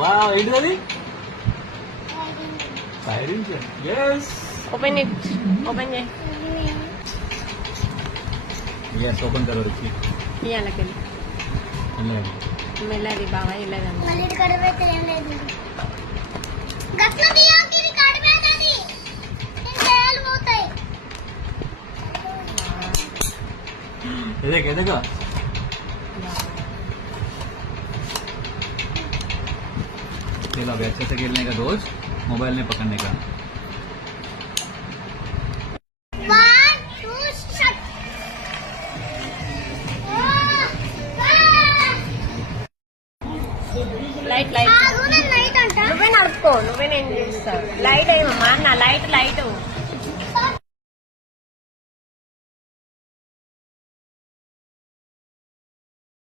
వావ్, ఏంటిది? Silence. yes. Open it. Open చేయి. yes, open करो रुचि. ఇయ్యాలకెళ్ళి మెల్లది బాగా వెళ్ళదండి. देखो खेलो अभी अच्छे से खेलने का, रोज मोबाइल नहीं पकड़ने का. లైట్ లైట్ నువ్వే నడుపుకో, నువ్వే నేను చేస్తా. లైట్ అయ్యమ్మా నా లైట్ లైట్